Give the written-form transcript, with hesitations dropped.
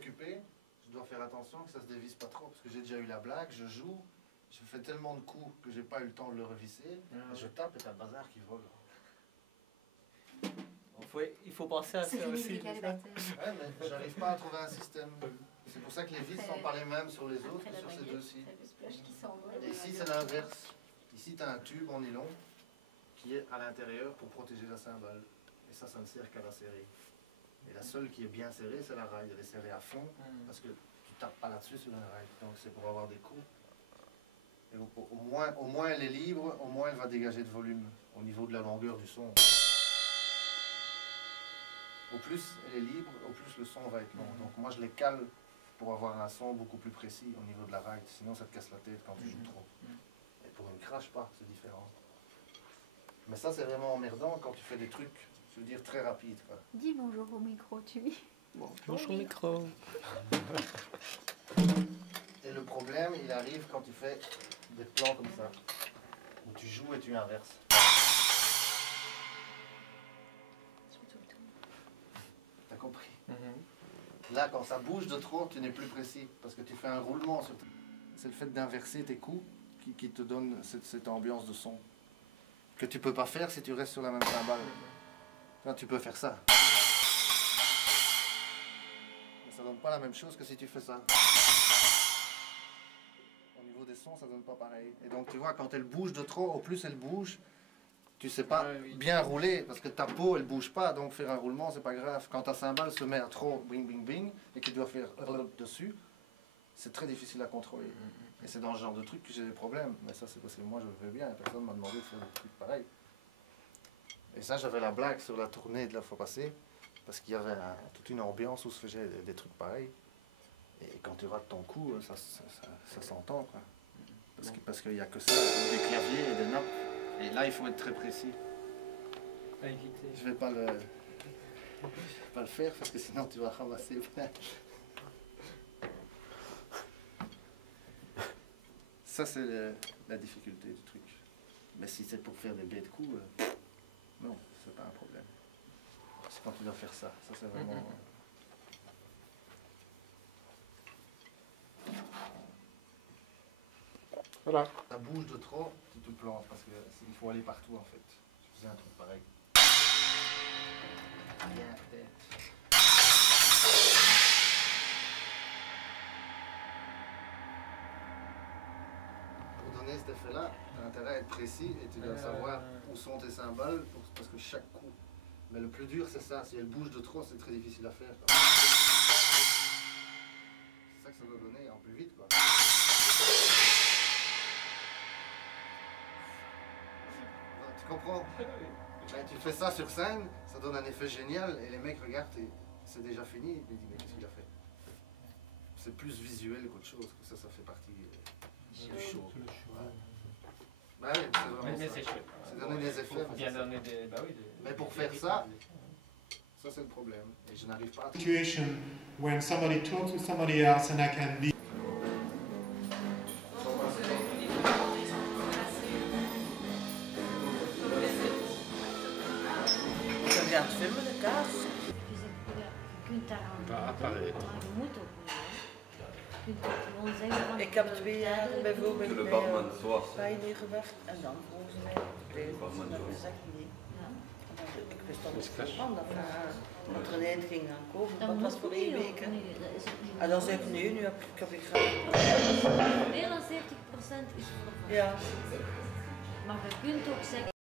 occupé, je dois faire attention que ça se dévisse pas trop, parce que j'ai déjà eu la blague, je joue, je fais tellement de coups que j'ai pas eu le temps de le revisser, et je tape et t'as le bazar qui vole. Il faut penser à ça aussi. Ouais, mais j'arrive pas à trouver un système. C'est pour ça que les vis ne sont pas les mêmes sur les autres que sur ces deux-ci. Et ici, c'est l'inverse. Ici, tu as un tube en nylon qui est à l'intérieur pour protéger la cymbale. Et ça ne sert qu'à la serrer. Et la seule qui est bien serrée, c'est la rail. Elle est serrée à fond parce que tu tapes pas là-dessus sur une rail. Donc c'est pour avoir des coups. Et au moins elle est libre, au moins elle va dégager de volume au niveau de la longueur du son. Au plus elle est libre, au plus le son va être long. Donc moi je les cale pour avoir un son beaucoup plus précis au niveau de la rail. Sinon ça te casse la tête quand tu joues trop. Et pour une crash pas, c'est différent. Mais ça c'est vraiment emmerdant quand tu fais des trucs, je veux dire, très rapides, quoi. Dis bonjour au micro, tu dis. Bonjour au micro. Et le problème, il arrive quand tu fais des plans comme ça, où tu joues et tu inverses. T'as compris? Là, quand ça bouge de trop, tu n'es plus précis, parce que tu fais un roulement sur... C'est le fait d'inverser tes coups qui te donne cette ambiance de son, que tu peux pas faire si tu restes sur la même cymbale. Là, tu peux faire ça. Mais ça donne pas la même chose que si tu fais ça. Au niveau des sons, ça donne pas pareil. Et donc, tu vois, quand elle bouge de trop, au plus elle bouge, tu sais pas bien rouler, parce que ta peau, elle bouge pas, donc faire un roulement, c'est pas grave. Quand ta cymbale se met à trop bing bing bing, et que tu dois faire dessus, c'est très difficile à contrôler. Et c'est dans ce genre de truc que j'ai des problèmes. Mais ça, c'est parce que moi, je le fais bien, et personne m'a demandé de faire des trucs pareils. Et ça, j'avais la blague sur la tournée de la fois passée, parce qu'il y avait toute une ambiance où se faisait des trucs pareils. Et quand tu rates ton coup, ça s'entend, quoi. Parce qu'il n'y a que ça, des claviers et des nappes. Et là, il faut être très précis. Je vais pas le faire, parce que sinon tu vas ramasser plein. Ça, c'est la difficulté du truc. Mais si c'est pour faire des bêtes coups, non, c'est pas un problème. C'est quand tu dois faire ça. Ça, c'est vraiment... Voilà. Ça bouge de trop, tu te plantes, parce qu'il faut aller partout, en fait. Je faisais un truc pareil. Bien, peut-être. Pour donner cet effet-là, tu as intérêt à être précis et tu dois savoir où sont tes cymbales, parce que chaque coup. Mais le plus dur, c'est ça. Si elle bouge de trop, c'est très difficile à faire, quoi. C'est ça que ça doit donner, en plus vite, quoi. Tu comprends? Ben, tu fais ça sur scène, ça donne un effet génial, et les mecs regardent et c'est déjà fini, ils disent mais qu'est-ce qu'il a fait? C'est plus visuel qu'autre chose, ça fait partie du show. Ouais. Ben oui, c'est vraiment Mais ça. c'est chouette. C'est donner des effets. Bien donner des... Bah oui, mais pour faire ça, ça c'est le problème, et je n'arrive pas à... Situation when somebody talks with somebody else and I can be... Ja, het filmen de kaas. Je kunt daar aan je moet ook niet. Je kunt gewoon zeggen van... Ik heb 2 jaar bijvoorbeeld De bij barman zoals. Pioneer gewerkt en dan vroegen ze mij op de prijs. Dat heb ik gezegd nee. Ik wist al niet van dat er een eind ging aan komen. Dat was voor 1 week. En dan zei ik nee, nu heb ik graag. Meer dan 70% is voor. Ja. Maar je kunt ook zeggen...